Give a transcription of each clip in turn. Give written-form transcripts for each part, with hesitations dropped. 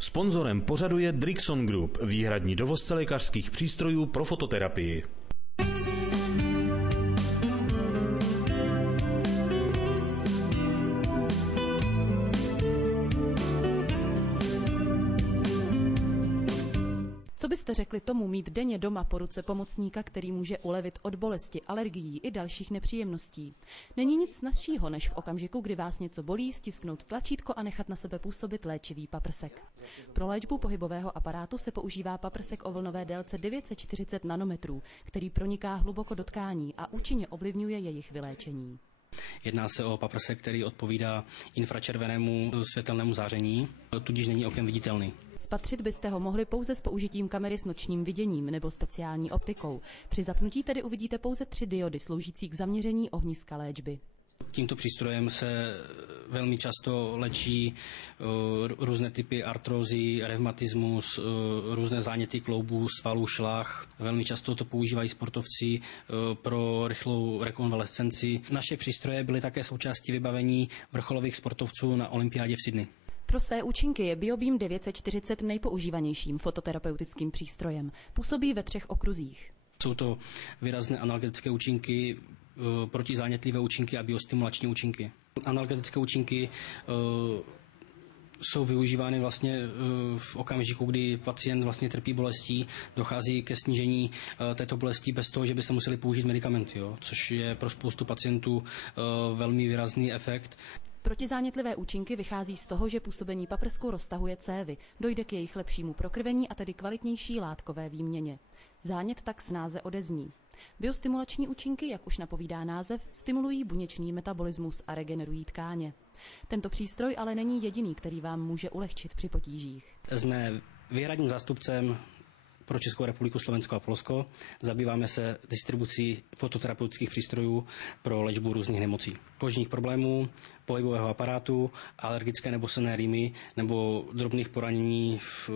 Sponzorem pořadu je Drixon Group, výhradní dovozce lékařských přístrojů pro fototerapii. Co byste řekli tomu mít denně doma po ruce pomocníka, který může ulevit od bolesti, alergií i dalších nepříjemností? Není nic snazšího, než v okamžiku, kdy vás něco bolí, stisknout tlačítko a nechat na sebe působit léčivý paprsek. Pro léčbu pohybového aparátu se používá paprsek o vlnové délce 940 nanometrů, který proniká hluboko do tkání a účinně ovlivňuje jejich vyléčení. Jedná se o paprsek, který odpovídá infračervenému světelnému záření, tudíž není okem viditelný. Spatřit byste ho mohli pouze s použitím kamery s nočním viděním nebo speciální optikou. Při zapnutí tedy uvidíte pouze 3 diody sloužící k zaměření ohniska léčby. Tímto přístrojem se velmi často léčí různé typy artrózy, revmatismus, různé záněty kloubů, svalů, šlach. Velmi často to používají sportovci pro rychlou rekonvalescenci. Naše přístroje byly také součástí vybavení vrcholových sportovců na olympiádě v Sydney. Pro své účinky je BioBeam 940 nejpoužívanějším fototerapeutickým přístrojem. Působí ve 3 okruzích. Jsou to výrazné analgetické účinky, protizánětlivé účinky a biostimulační účinky. Analgetické účinky jsou využívány vlastně v okamžiku, kdy pacient vlastně trpí bolestí, dochází ke snížení této bolesti bez toho, že by se museli použít medikamenty, což je pro spoustu pacientů velmi výrazný efekt. Protizánětlivé účinky vychází z toho, že působení paprsku roztahuje cévy, dojde k jejich lepšímu prokrvení a tedy kvalitnější látkové výměně. Zánět tak snáze odezní. Biostimulační účinky, jak už napovídá název, stimulují buněčný metabolismus a regenerují tkáně. Tento přístroj ale není jediný, který vám může ulehčit při potížích. Jsme výhradním zástupcem pro Českou republiku, Slovensko a Polsko. Zabýváme se distribucí fototerapeutických přístrojů pro léčbu různých nemocí. Kožních problémů, pohybového aparátu, alergické nebo senné rýmy nebo drobných poranění v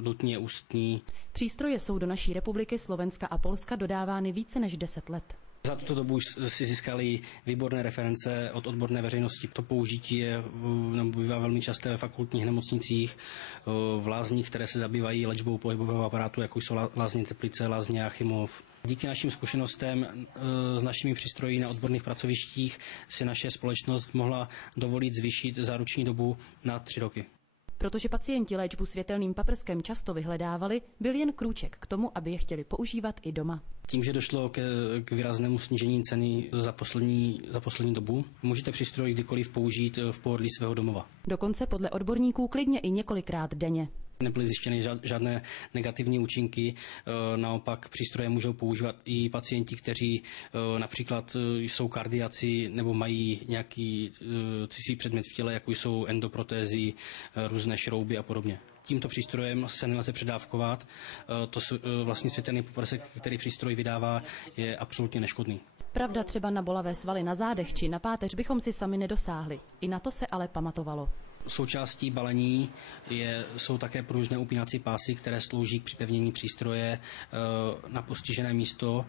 dutně ústní. Přístroje jsou do naší republiky, Slovenska a Polska dodávány více než 10 let. Za tuto dobu si získali výborné reference od odborné veřejnosti. To použití je nebo bývá velmi časté ve fakultních nemocnicích, v lázních, které se zabývají léčbou pohybového aparátu, jako jsou lázně Teplice, lázně Jáchymov. Díky našim zkušenostem s našimi přístroji na odborných pracovištích si naše společnost mohla dovolit zvýšit záruční dobu na 3 roky. Protože pacienti léčbu světelným paprskem často vyhledávali, byl jen krůček k tomu, aby je chtěli používat i doma. Tím, že došlo k výraznému snížení ceny za poslední dobu, můžete přístroj kdykoliv použít v pohodlí svého domova. Dokonce podle odborníků klidně i několikrát denně. Nebyly zjištěny žádné negativní účinky, naopak přístroje můžou používat i pacienti, kteří například jsou kardiaci nebo mají nějaký cizí předmět v těle, jako jsou endoprotézy, různé šrouby a podobně. Tímto přístrojem se nelze předávkovat, to vlastně světelný paprsek, který přístroj vydává, je absolutně neškodný. Pravda, třeba na bolavé svaly na zádech či na páteř bychom si sami nedosáhli. I na to se ale pamatovalo. Součástí balení jsou také pružné upínací pásy, které slouží k připevnění přístroje na postižené místo.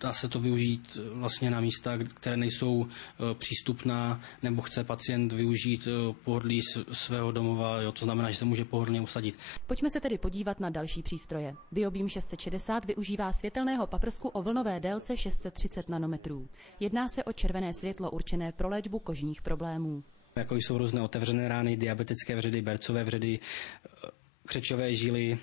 Dá se to využít vlastně na místa, které nejsou přístupná, nebo chce pacient využít pohodlí svého domova, to znamená, že se může pohodlně usadit. Pojďme se tedy podívat na další přístroje. BioBeam 660 využívá světelného paprsku o vlnové délce 630 nanometrů. Jedná se o červené světlo určené pro léčbu kožních problémů. Jako jsou různé otevřené rány, diabetické vředy, bercové vředy, křečové žíly,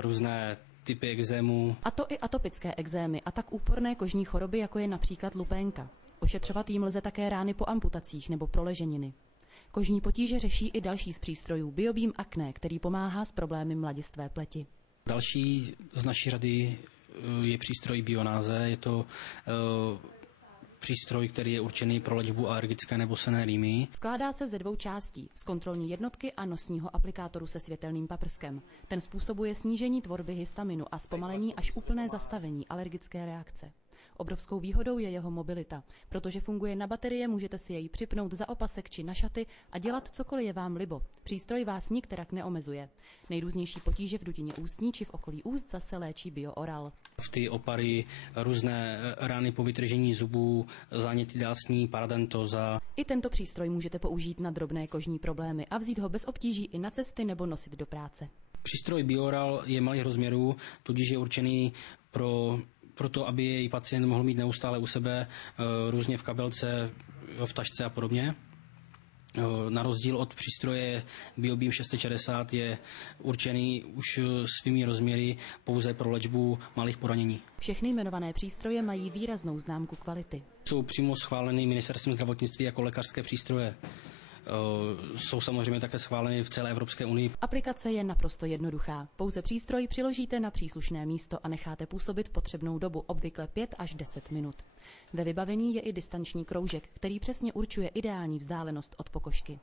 různé typy ekzémů. A to i atopické ekzémy a tak úporné kožní choroby, jako je například lupénka. Ošetřovat jim lze také rány po amputacích nebo proleženiny. Kožní potíže řeší i další z přístrojů BioBeam Acne, který pomáhá s problémy mladistvé pleti. Další z naší řady je přístroj Bionáze. Je to přístroj, který je určený pro léčbu alergické nebo senné rýmy. Skládá se ze 2 částí, z kontrolní jednotky a nosního aplikátoru se světelným paprskem. Ten způsobuje snížení tvorby histaminu a zpomalení až úplné zastavení alergické reakce. Obrovskou výhodou je jeho mobilita. Protože funguje na baterie, můžete si jej připnout za opasek či na šaty a dělat cokoliv je vám libo. Přístroj vás nikterak neomezuje. Nejrůznější potíže v dutině ústní či v okolí úst zase léčí BioOral. V ty opary, různé rány po vytržení zubů, záněty dásní, paradentóza. I tento přístroj můžete použít na drobné kožní problémy a vzít ho bez obtíží i na cesty nebo nosit do práce. Přístroj BioOral je malých rozměrů, tudíž je určený pro to, aby jej pacient mohl mít neustále u sebe, různě v kabelce, v tašce a podobně. Na rozdíl od přístroje BioBeam 660 je určený už svými rozměry pouze pro léčbu malých poranění. Všechny jmenované přístroje mají výraznou známku kvality. Jsou přímo schváleny ministerstvem zdravotnictví jako lékařské přístroje. Jsou samozřejmě také schváleny v celé Evropské unii. Aplikace je naprosto jednoduchá. Pouze přístroj přiložíte na příslušné místo a necháte působit potřebnou dobu, obvykle 5 až 10 minut. Ve vybavení je i distanční kroužek, který přesně určuje ideální vzdálenost od pokožky.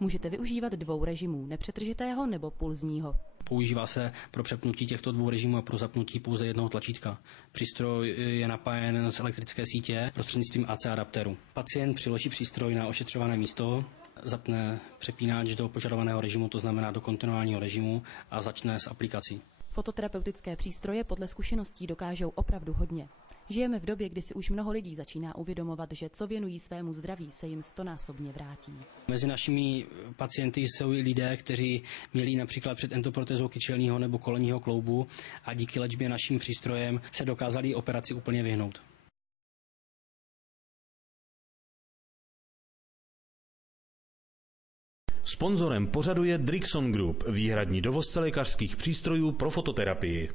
Můžete využívat 2 režimů, nepřetržitého nebo pulzního. Používá se pro přepnutí těchto 2 režimů a pro zapnutí pouze jednoho tlačítka. Přístroj je napájen z elektrické sítě prostřednictvím AC adaptéru. Pacient přiloží přístroj na ošetřované místo, zapne přepínač do požadovaného režimu, to znamená do kontinuálního režimu, a začne s aplikací. Fototerapeutické přístroje podle zkušeností dokážou opravdu hodně. Žijeme v době, kdy si už mnoho lidí začíná uvědomovat, že co věnují svému zdraví, se jim 100násobně vrátí. Mezi našimi pacienty jsou i lidé, kteří měli například před endoprotézou kyčelního nebo kolenního kloubu a díky léčbě naším přístrojem se dokázali operaci úplně vyhnout. Sponzorem pořadu je Drixon Group, výhradní dovozce lékařských přístrojů pro fototerapii.